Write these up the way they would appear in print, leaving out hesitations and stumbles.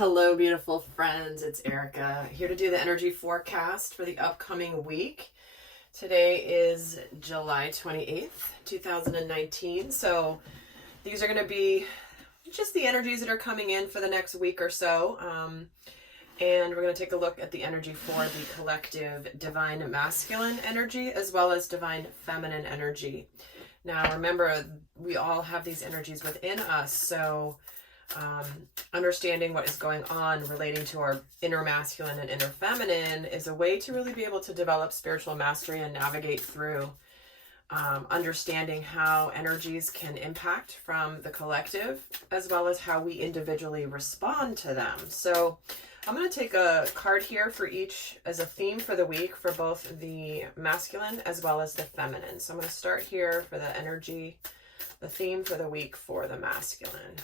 Hello, beautiful friends. It's Erika here to do the energy forecast for the upcoming week. Today is July 28th, 2019. So these are going to be just the energies that are coming in for the next week or so. And we're going to take a look at the energy for the collective divine masculine energy as well as divine feminine energy. Now, remember, we all have these energies within us. So understanding what is going on relating to our inner masculine and inner feminine is a way to really be able to develop spiritual mastery and navigate through understanding how energies can impact from the collective as well as how we individually respond to them. So I'm going to take a card here for each as a theme for the week for both the masculine as well as the feminine. So I'm going to start here for the energy, the theme for the week for the masculine.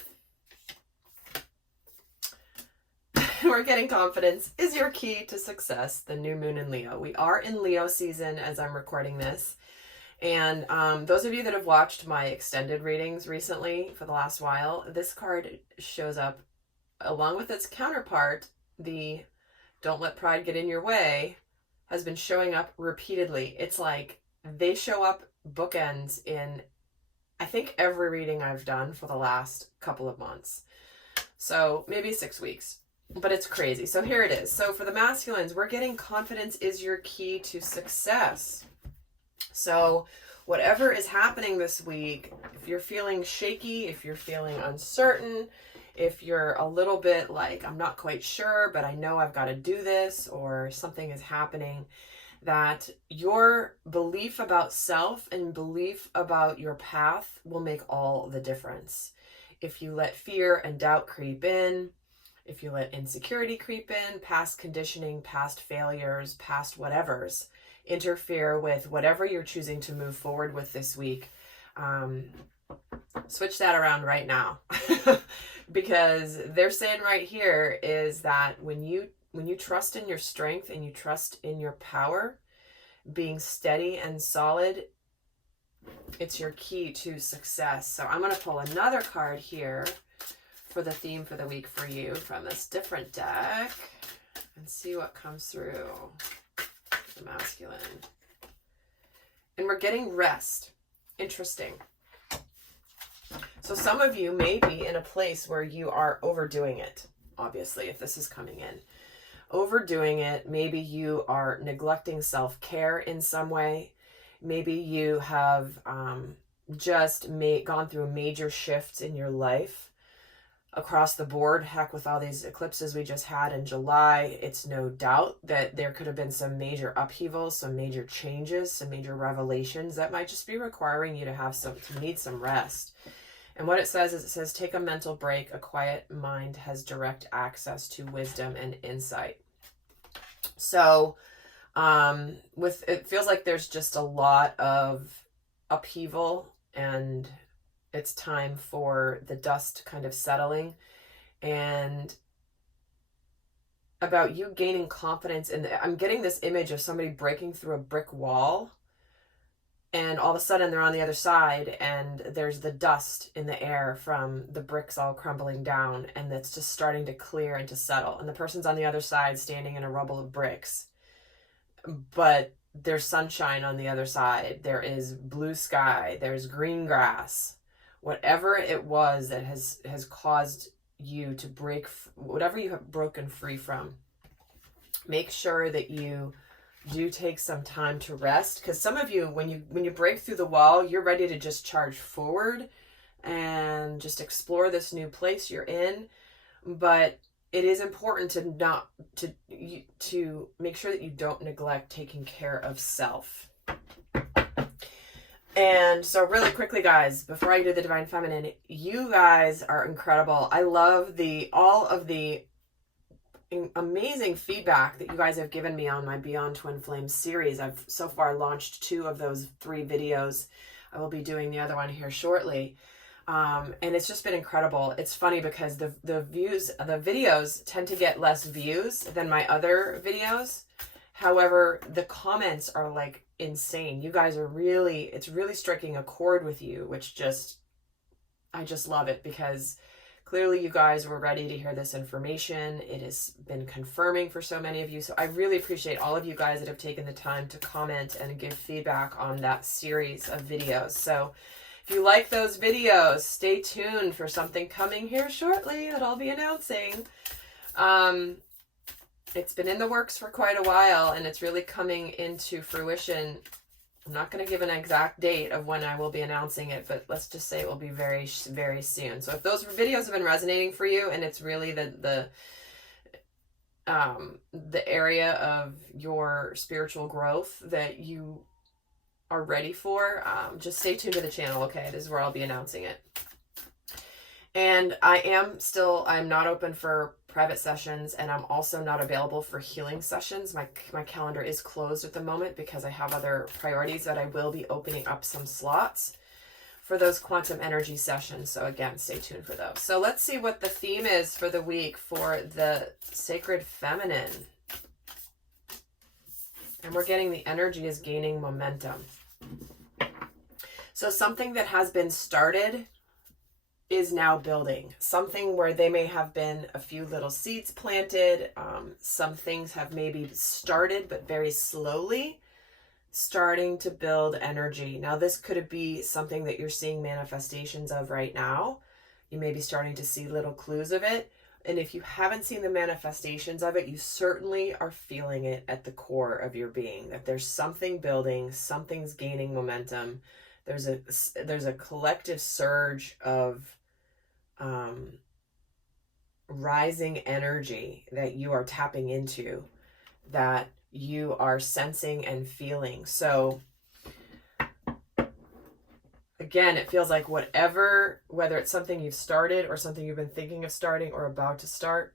We're getting confidence is your key to success, the new moon in Leo. We are in Leo season as I'm recording this. And those of you that have watched my extended readings recently for the last while, this card shows up along with its counterpart, the don't let pride get in your way, has been showing up repeatedly. It's like they show up bookends in, I think, every reading I've done for the last couple of months. So maybe 6 weeks. But it's crazy. So here it is. So for the masculines, we're getting confidence is your key to success. So whatever is happening this week, if you're feeling shaky, if you're feeling uncertain, if you're a little bit like, I'm not quite sure, but I know I've got to do this, or something is happening, that your belief about self and belief about your path will make all the difference. If you let fear and doubt creep in, if you let insecurity creep in, past conditioning, past failures, past whatevers interfere with whatever you're choosing to move forward with this week, switch that around right now. Because they're saying right here is that when you trust in your strength and you trust in your power, being steady and solid, it's your key to success. So I'm going to pull another card here for the theme for the week for you from this different deck and see what comes through the masculine. And we're getting rest. Interesting. So some of you may be in a place where you are overdoing it, obviously, if this is coming in. Overdoing it, maybe you are neglecting self-care in some way. Maybe you have just gone through major shifts in your life across the board. Heck, with all these eclipses we just had in July, it's no doubt that there could have been some major upheavals, some major changes, some major revelations that might just be requiring you to need some rest. And what it says is, it says, take a mental break. A quiet mind has direct access to wisdom and insight. So it feels like there's just a lot of upheaval, and it's time for the dust kind of settling, and about you gaining confidence I'm getting this image of somebody breaking through a brick wall, and all of a sudden they're on the other side and there's the dust in the air from the bricks all crumbling down, and it's just starting to clear and to settle, and the person's on the other side standing in a rubble of bricks, but there's sunshine on the other side. There is blue sky, there's green grass. Whatever it was that has caused you to break, whatever you have broken free from, make sure that you do take some time to rest. Because some of you, when you break through the wall, you're ready to just charge forward and just explore this new place you're in. But it is important to make sure that you don't neglect taking care of self. And so really quickly, guys, before I do the Divine Feminine, you guys are incredible. I love all of the amazing feedback that you guys have given me on my Beyond Twin Flames series. I've so far launched 2 of those 3 videos. I will be doing the other one here shortly. And it's just been incredible. It's funny because the videos tend to get less views than my other videos. However, the comments are like insane. You guys are it's really striking a chord with you, which I just love it, because Clearly, you guys were ready to hear this information. It has been confirming for so many of you. So I really appreciate all of you guys that have taken the time to comment and give feedback on that series of videos. So if you like those videos, stay tuned for something coming here shortly that I'll be announcing. It's been in the works for quite a while, and it's really coming into fruition. I'm not going to give an exact date of when I will be announcing it, but let's just say it will be very, very soon. So if those videos have been resonating for you, and it's really the area of your spiritual growth that you are ready for, just stay tuned to the channel. Okay, this is where I'll be announcing it. And I'm not open for private sessions, and I'm also not available for healing sessions. My calendar is closed at the moment because I have other priorities, but I will be opening up some slots for those quantum energy sessions. So again, stay tuned for those. So let's see what the theme is for the week for the sacred feminine. And we're getting the energy is gaining momentum. So something that has been started is now building. Something where they may have been a few little seeds planted. Some things have maybe started, but very slowly starting to build energy. Now, this could be something that you're seeing manifestations of right now. You may be starting to see little clues of it. And if you haven't seen the manifestations of it, you certainly are feeling it at the core of your being, that there's something building, something's gaining momentum. There's a collective surge of rising energy that you are tapping into, that you are sensing and feeling. So again, it feels like whether it's something you've started or something you've been thinking of starting or about to start,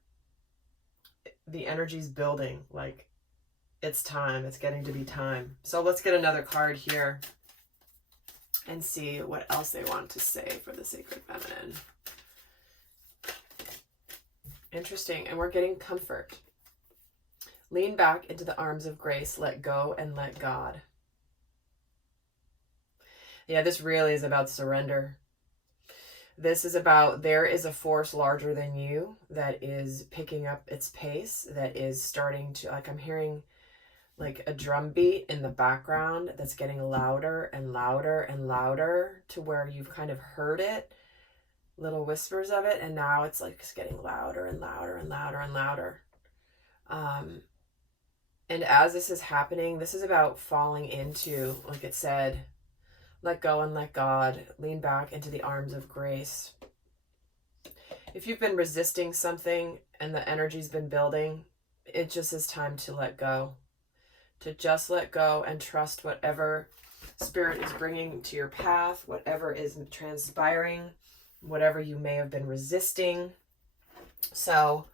the energy's building. Like, it's time. It's getting to be time. So let's get another card here and see what else they want to say for the sacred feminine. Interesting. And we're getting comfort. Lean back into the arms of grace. Let go and let God. Yeah, this really is about surrender. This is about, there is a force larger than you that is picking up its pace, that is starting to, like, I'm hearing like a drum beat in the background that's getting louder and louder and louder to where you've kind of heard it, little whispers of it, and now it's like it's getting louder and louder and louder and louder. And as this is happening, this is about falling into, like it said, let go and let God, lean back into the arms of grace. If you've been resisting something and the energy's been building, it just is time to let go. To just let go and trust whatever spirit is bringing to your path, whatever is transpiring, whatever you may have been resisting. So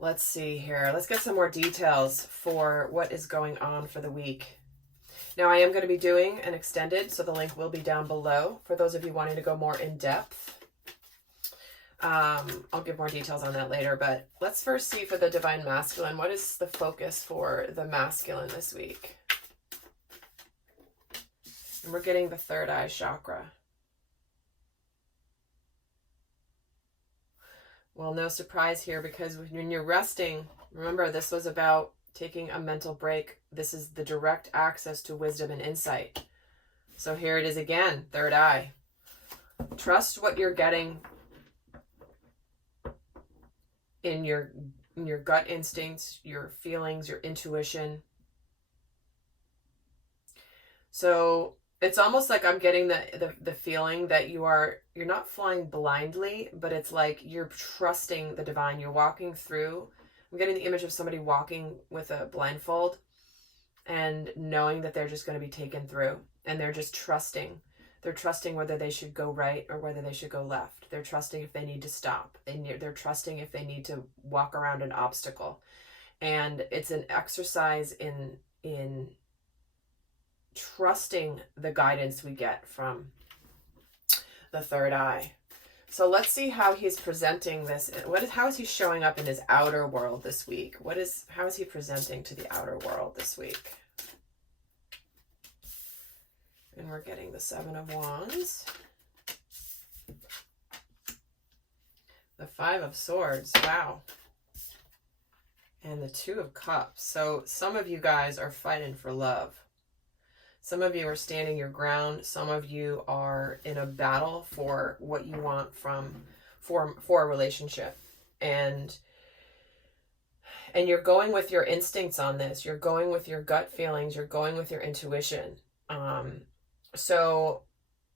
let's see here. Let's get some more details for what is going on for the week. Now, I am going to be doing an extended, so the link will be down below for those of you wanting to go more in depth. I'll give more details on that later, but let's first see for the divine masculine, what is the focus for the masculine this week? And we're getting the third eye chakra. Well, no surprise here, because when you're resting, remember, this was about taking a mental break. This is the direct access to wisdom and insight. So here it is again, third eye. Trust what you're getting in your gut instincts, your feelings, your intuition. So it's almost like I'm getting the feeling that you're not flying blindly, but it's like you're trusting the divine. You're walking through. I'm getting the image of somebody walking with a blindfold and knowing that they're just going to be taken through, and they're just trusting. They're trusting whether they should go right or whether they should go left. They're trusting if they need to stop. They're trusting if they need to walk around an obstacle. And it's an exercise in trusting the guidance we get from the third eye. So let's see how he's presenting this. How is he showing up in his outer world this week? How is he presenting to the outer world this week? And we're getting the 7 of Wands. The Five of Swords. Wow. And the Two of Cups. So some of you guys are fighting for love. Some of you are standing your ground. Some of you are in a battle for what you want for a relationship. And you're going with your instincts on this. You're going with your gut feelings. You're going with your intuition. So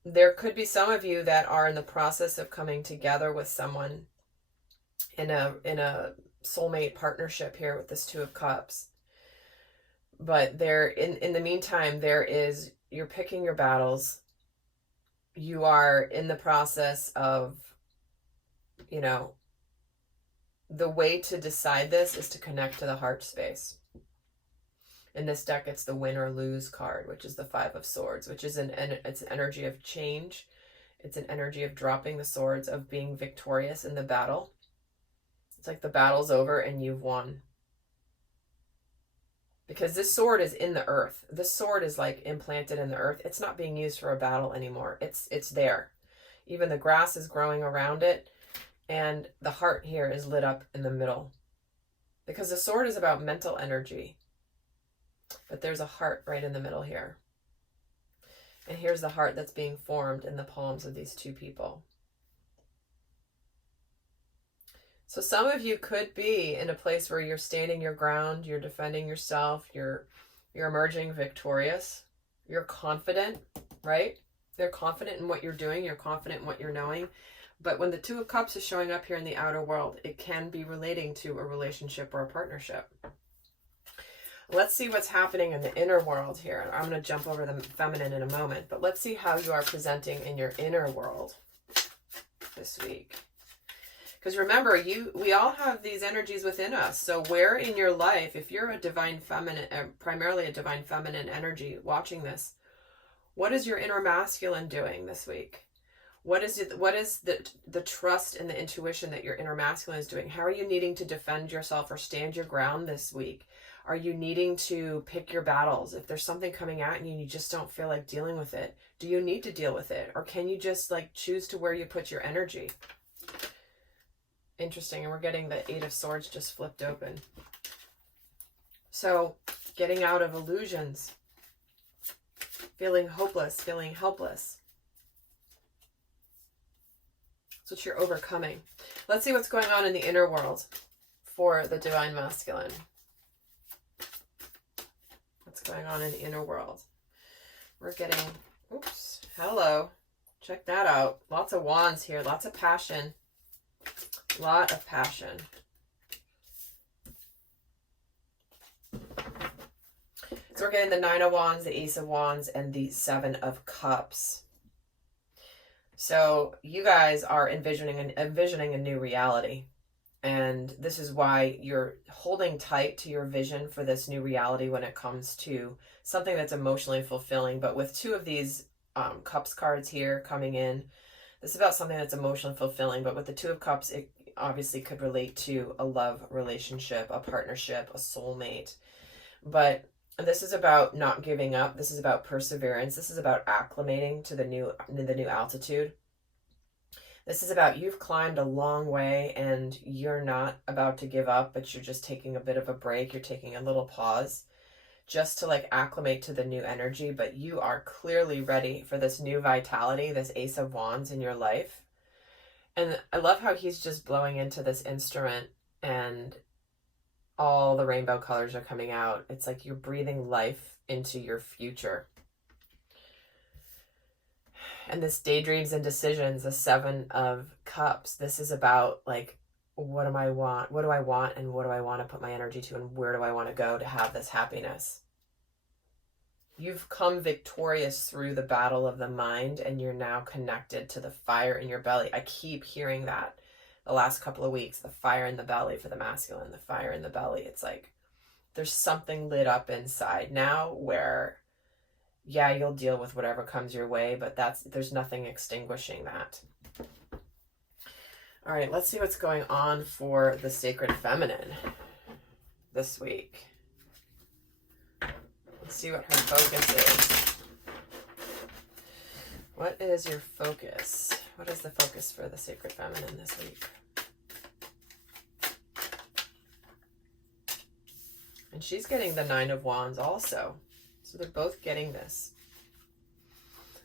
there could be some of you that are in the process of coming together with someone in a soulmate partnership here with this Two of Cups. But there, in the meantime, you're picking your battles. You are in the process of, the way to decide this is to connect to the heart space. In this deck, it's the win or lose card, which is the Five of Swords, which is it's an energy of change. It's an energy of dropping the swords, of being victorious in the battle. It's like the battle's over and you've won. Because this sword is in the earth. This sword is like implanted in the earth. It's not being used for a battle anymore. It's there. Even the grass is growing around it. And the heart here is lit up in the middle. Because the sword is about mental energy. But there's a heart right in the middle here. And here's the heart that's being formed in the palms of these two people. So some of you could be in a place where you're standing your ground, you're defending yourself, you're emerging victorious, you're confident, right? They're confident in what you're doing, you're confident in what you're knowing. But when the Two of Cups is showing up here in the outer world, it can be relating to a relationship or a partnership. Let's see what's happening in the inner world here. I'm going to jump over the feminine in a moment, but let's see how you are presenting in your inner world this week. Because remember, we all have these energies within us. So where in your life, if you're a divine feminine, primarily a divine feminine energy watching this, what is your inner masculine doing this week? What is the trust and the intuition that your inner masculine is doing? How are you needing to defend yourself or stand your ground this week? Are you needing to pick your battles? If there's something coming at you and you just don't feel like dealing with it, do you need to deal with it? Or can you just like choose to where you put your energy? Interesting. And we're getting the Eight of Swords just flipped open. So getting out of illusions, feeling hopeless, feeling helpless. That's what you're overcoming. Let's see what's going on in the inner world for the divine masculine. What's going on in the inner world? We're getting, oops, hello. Check that out. Lots of wands here, lots of passion. Lot of passion. So we're getting the Nine of Wands, the Ace of Wands, and the Seven of Cups. So you guys are envisioning a new reality. And this is why you're holding tight to your vision for this new reality when it comes to something that's emotionally fulfilling. But with two of these Cups cards here coming in, this is about something that's emotionally fulfilling. But with the Two of Cups, it obviously could relate to a love relationship, a partnership, a soulmate. But this is about not giving up. This is about perseverance. This is about acclimating to the new altitude. This is about you've climbed a long way and you're not about to give up, but you're just taking a bit of a break. You're taking a little pause just to like acclimate to the new energy, but you are clearly ready for this new vitality, this Ace of Wands in your life. And I love how he's just blowing into this instrument and all the rainbow colors are coming out. It's like you're breathing life into your future. And this daydreams and decisions, the Seven of Cups, this is about like, what do I want? What do I want? And what do I want to put my energy to? And where do I want to go to have this happiness? You've come victorious through the battle of the mind and you're now connected to the fire in your belly. I keep hearing that the last couple of weeks, the fire in the belly for the masculine, the fire in the belly. It's like there's something lit up inside now where, yeah, you'll deal with whatever comes your way, but there's nothing extinguishing that. All right, let's see what's going on for the sacred feminine this week. Let's see what her focus is. What is your focus? What is the focus for the sacred feminine this week? And she's getting the Nine of Wands also. So they're both getting this.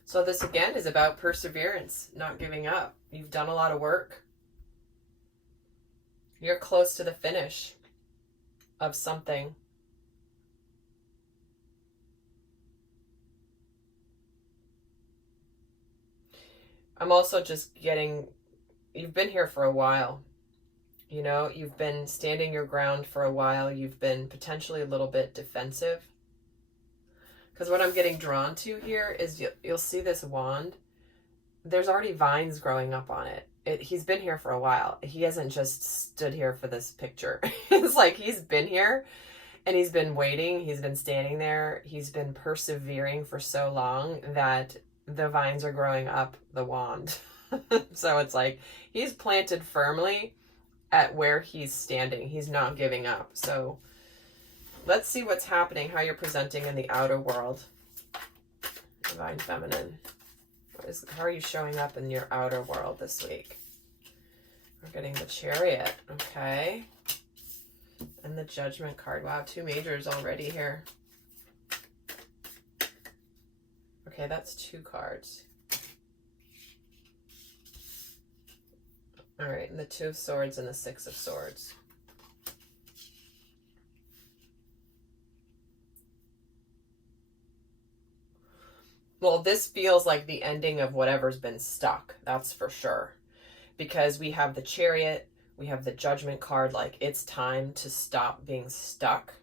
So this again is about perseverance, not giving up. You've done a lot of work. You're close to the finish of something. I'm also just getting, you've been here for a while. You know, you've been standing your ground for a while. You've been potentially a little bit defensive. Because what I'm getting drawn to here is you'll see this wand. There's already vines growing up on it. He's been here for a while. He hasn't just stood here for this picture. It's like he's been here and he's been waiting. He's been standing there. He's been persevering for so long that the vines are growing up the wand. So it's like he's planted firmly at where he's standing. He's not giving up. So let's see what's happening, how you're presenting in the outer world. Divine Feminine. How are you showing up in your outer world this week? We're getting the Chariot, okay. And the Judgment card. Wow, 2 majors already here. Okay, that's 2 cards. All right, and the 2 of Swords and the 6 of Swords. Well, this feels like the ending of whatever's been stuck. That's for sure. Because we have the Chariot, we have the Judgment card, like it's time to stop being stuck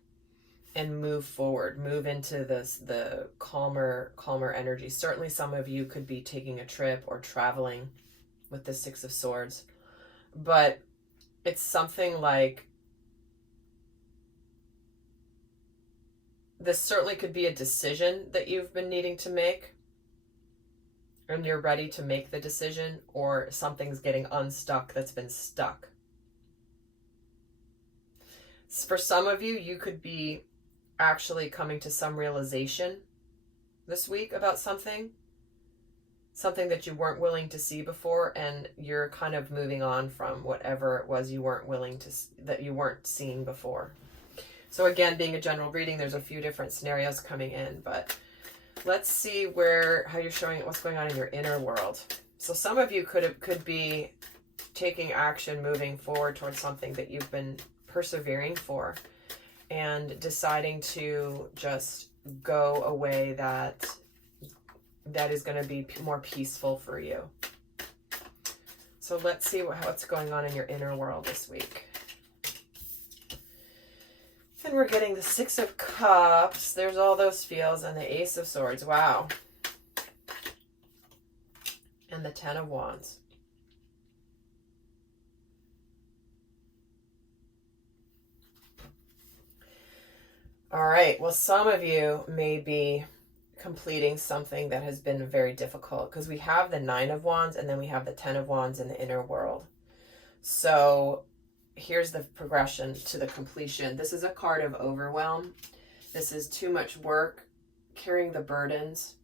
and move forward, move into the calmer energy. Certainly some of you could be taking a trip or traveling with the 6 of Swords. But it's something like, this certainly could be a decision that you've been needing to make and you're ready to make the decision, or something's getting unstuck that's been stuck. For some of you, you could be actually coming to some realization this week about something that you weren't willing to see before, and you're kind of moving on from whatever it was you weren't willing to, that you weren't seeing before. So again, being a general reading, there's a few different scenarios coming in, but let's see how you're showing what's going on in your inner world. So some of you could be taking action, moving forward towards something that you've been persevering for, and deciding to just go a way that is going to be more peaceful for you. So let's see what's going on in your inner world this week. And we're getting the 6 of Cups. There's all those feels, and the Ace of Swords. Wow. And the 10 of Wands. All right. Well, some of you may be completing something that has been very difficult, because we have the 9 of Wands and then we have the 10 of Wands in the inner world. So here's the progression to the completion. This is a card of overwhelm. This is too much work, carrying the burdens.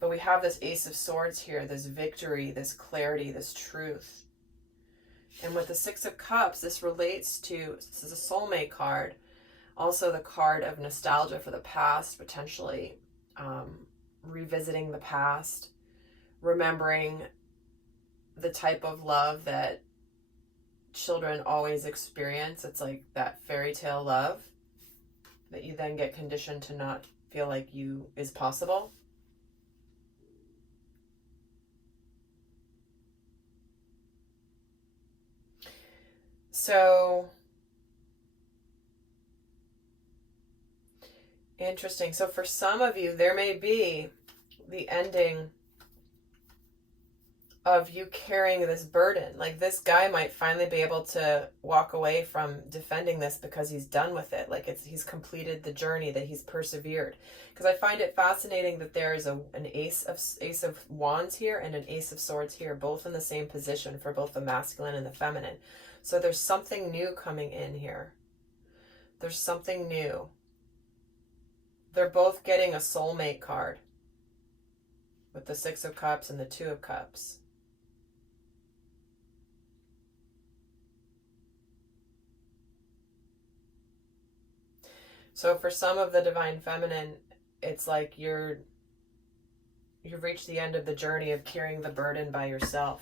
But we have this Ace of Swords here, this victory, this clarity, this truth. And with the 6 of Cups, this relates to, this is a soulmate card, also the card of nostalgia for the past, potentially revisiting the past, remembering the type of love that children always experience. It's like that fairy tale love that you then get conditioned to not feel like is possible. So interesting. So for some of you, there may be the ending of you carrying this burden. Like this guy might finally be able to walk away from defending this because he's done with it. Like he's completed the journey, that he's persevered. Because I find it fascinating that there is an Ace of Wands here and an Ace of Swords here, both in the same position for both the masculine and the feminine. So there's something new coming in here. There's something new. They're both getting a soulmate card with the 6 of Cups and the 2 of Cups. So for some of the divine feminine, it's like you've reached the end of the journey of carrying the burden by yourself.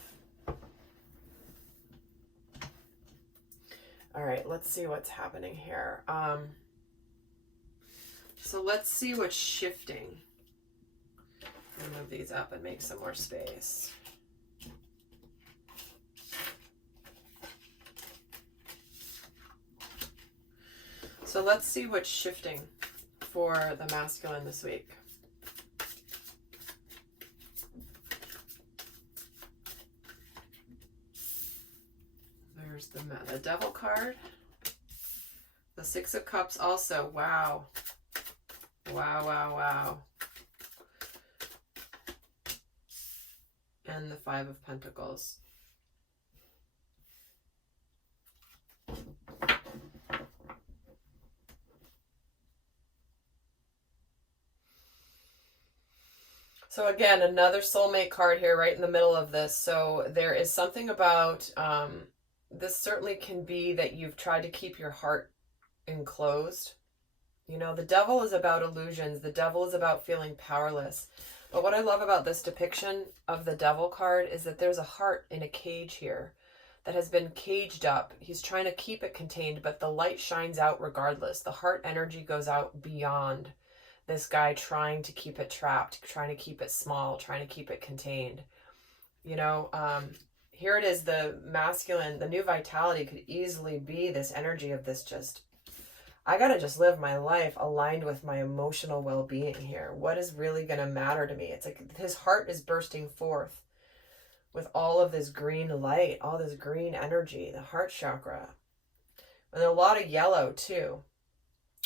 All right, let's see what's happening here. So let's see what's shifting. I'll move these up and make some more space. So let's see what's shifting for the masculine this week. There's the Devil card. The Six of Cups also. Wow. Wow, wow, wow. And the Five of Pentacles. So again, another soulmate card here right in the middle of this. So there is something about, this certainly can be that you've tried to keep your heart enclosed. You know, the Devil is about illusions. The Devil is about feeling powerless. But what I love about this depiction of the Devil card is that there's a heart in a cage here that has been caged up. He's trying to keep it contained, but the light shines out regardless. The heart energy goes out beyond this guy trying to keep it trapped, trying to keep it small, trying to keep it contained. You know, here it is, the masculine, the new vitality could easily be this energy of this just, I gotta just live my life aligned with my emotional well-being here. What is really gonna matter to me? It's like his heart is bursting forth with all of this green light, all this green energy, the heart chakra. And a lot of yellow too,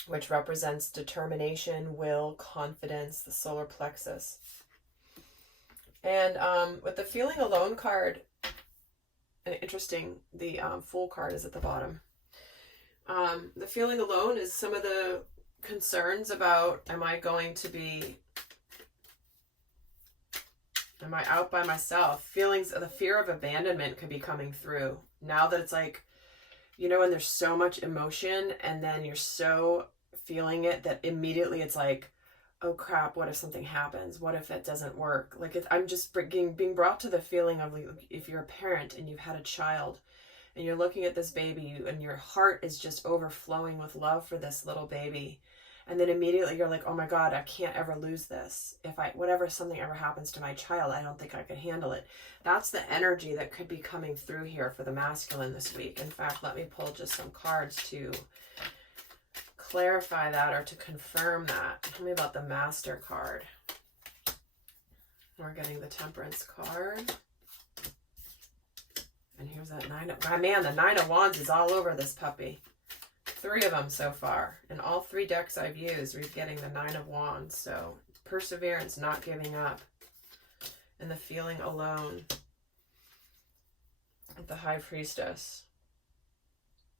which represents determination, will, confidence, the solar plexus. And with the Feeling Alone card, and interesting, the Fool card is at the bottom. The feeling alone is some of the concerns about, am I out by myself? Feelings of the fear of abandonment could be coming through. Now that it's like, you know, when there's so much emotion and then you're so feeling it that immediately it's like, oh crap, what if something happens? What if it doesn't work? Like I'm just being brought to the feeling of, like, if you're a parent and you've had a child and you're looking at this baby and your heart is just overflowing with love for this little baby. And then immediately you're like, oh my God, I can't ever lose this. Whatever something ever happens to my child, I don't think I could handle it. That's the energy that could be coming through here for the masculine this week. In fact, let me pull just some cards to clarify that or to confirm that. Tell me about the Master card. We're getting the Temperance card. And here's that the Nine of Wands is all over this puppy. 3 of them so far. And all 3 decks I've used, we're getting the Nine of Wands. So perseverance, not giving up. And the Feeling Alone. The High Priestess.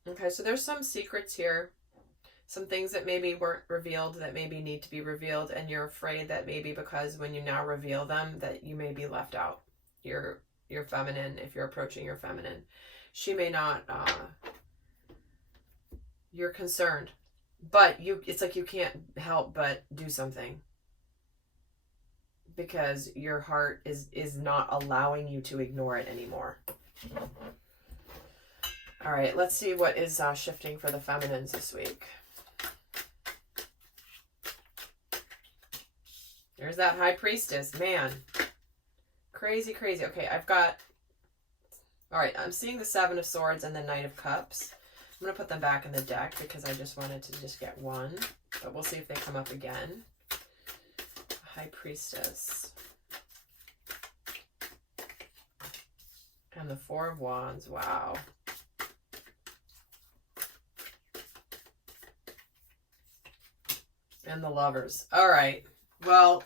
Okay, so there's some secrets here. Some things that maybe weren't revealed that maybe need to be revealed. And you're afraid that maybe because when you now reveal them that you may be left out. Your feminine, if you're approaching your feminine. She may not... you're concerned, but it's like you can't help but do something because your heart is not allowing you to ignore it anymore. All right, let's see what is shifting for the feminines this week. There's that High Priestess, man. Crazy, crazy. Okay, all right, I'm seeing the Seven of Swords and the Knight of Cups. I'm going to put them back in the deck because I just wanted to just get one. But we'll see if they come up again. High Priestess. And the Four of Wands. Wow. And the Lovers. All right. Well,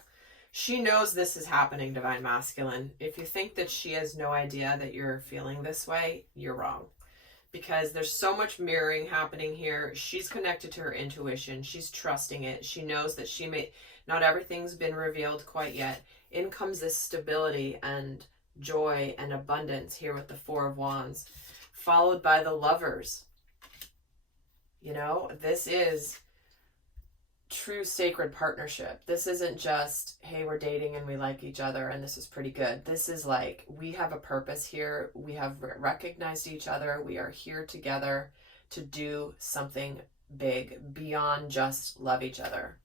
she knows this is happening, Divine Masculine. If you think that she has no idea that you're feeling this way, you're wrong. Because there's so much mirroring happening here. She's connected to her intuition. She's trusting it. She knows that not everything's been revealed quite yet. In comes this stability and joy and abundance here with the Four of Wands, followed by the Lovers. You know, this is true sacred partnership. This isn't just, hey, we're dating and we like each other and this is pretty good. This is like, we have a purpose here. We have recognized each other. We are here together to do something big beyond just love each other.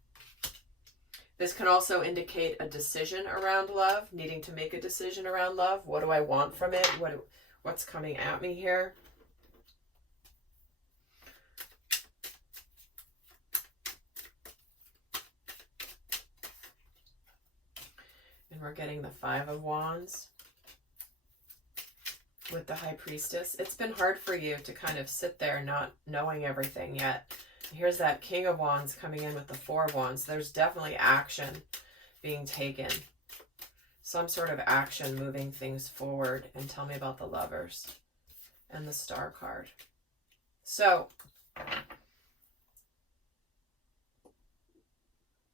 This can also indicate a decision around love, needing to make a decision around love. What do I want from it? What's coming at me here? And we're getting the Five of Wands with the High Priestess. It's been hard for you to kind of sit there not knowing everything yet. Here's that King of Wands coming in with the Four of Wands. There's definitely action being taken. Some sort of action moving things forward. And tell me about the Lovers and the Star card. So,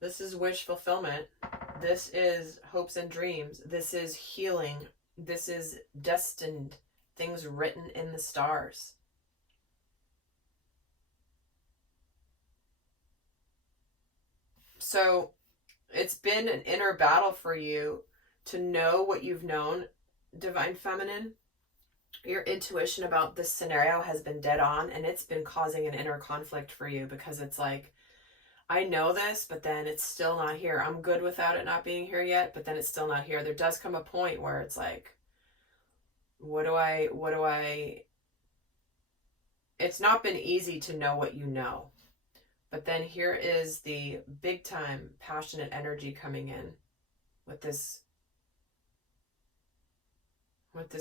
this is wish fulfillment. This is hopes and dreams. This is healing. This is destined. Things written in the stars. So it's been an inner battle for you to know what you've known, Divine Feminine. Your intuition about this scenario has been dead on, and it's been causing an inner conflict for you because it's like, I know this, but then it's still not here. I'm good without it not being here yet, but then it's still not here. There does come a point where it's like, it's not been easy to know what you know. But then here is the big time passionate energy coming in with this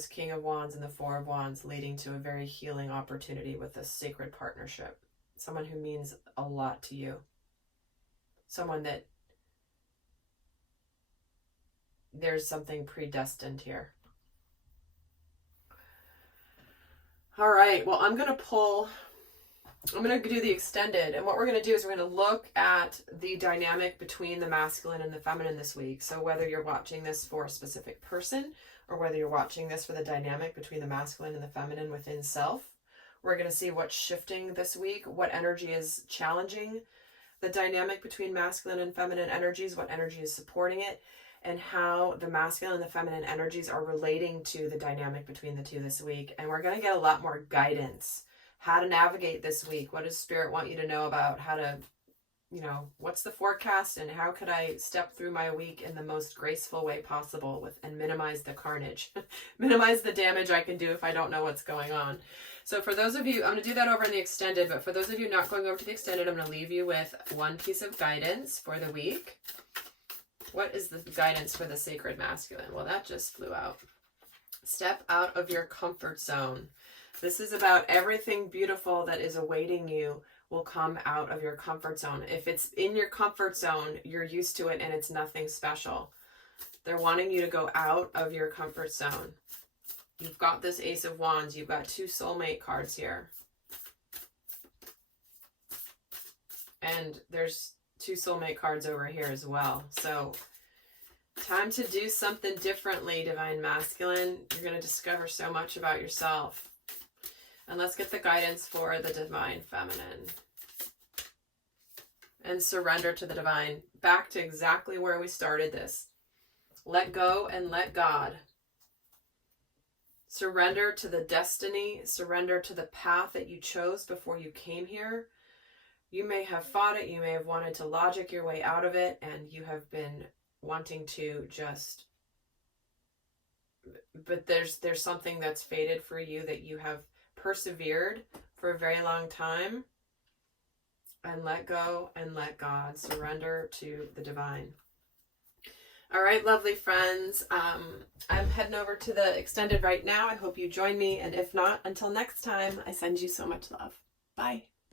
King of Wands and the Four of Wands, leading to a very healing opportunity with this sacred partnership. Someone who means a lot to you. Someone that there's something predestined here. All right, well, I'm going to do the extended, and what we're going to do is we're going to look at the dynamic between the masculine and the feminine this week. So whether you're watching this for a specific person or whether you're watching this for the dynamic between the masculine and the feminine within self, we're going to see what's shifting this week, what energy is challenging the dynamic between masculine and feminine energies, what energy is supporting it, and how the masculine and the feminine energies are relating to the dynamic between the two this week. And we're going to get a lot more guidance. How to navigate this week. What does Spirit want you to know about how to, what's the forecast and how could I step through my week in the most graceful way possible and minimize the carnage, minimize the damage I can do if I don't know what's going on. So for those of you, I'm going to do that over in the extended, but for those of you not going over to the extended, I'm going to leave you with one piece of guidance for the week. What is the guidance for the sacred masculine? Well, that just flew out. Step out of your comfort zone. This is about everything beautiful that is awaiting you will come out of your comfort zone. If it's in your comfort zone, you're used to it and it's nothing special. They're wanting you to go out of your comfort zone. You've got this Ace of Wands. You've got two Soulmate cards here. And there's two Soulmate cards over here as well. So time to do something differently, Divine Masculine. You're going to discover so much about yourself. And let's get the guidance for the Divine Feminine. And surrender to the Divine. Back to exactly where we started this. Let go and let God. Surrender to the destiny. Surrender to the path that you chose before you came here. You may have fought it. You may have wanted to logic your way out of it. And you have been wanting to just... But there's something that's faded for you that you have persevered for a very long time. And let go and let God. Surrender to the divine. All right, lovely friends. I'm heading over to the extended right now. I hope you join me. And if not, until next time, I send you so much love. Bye.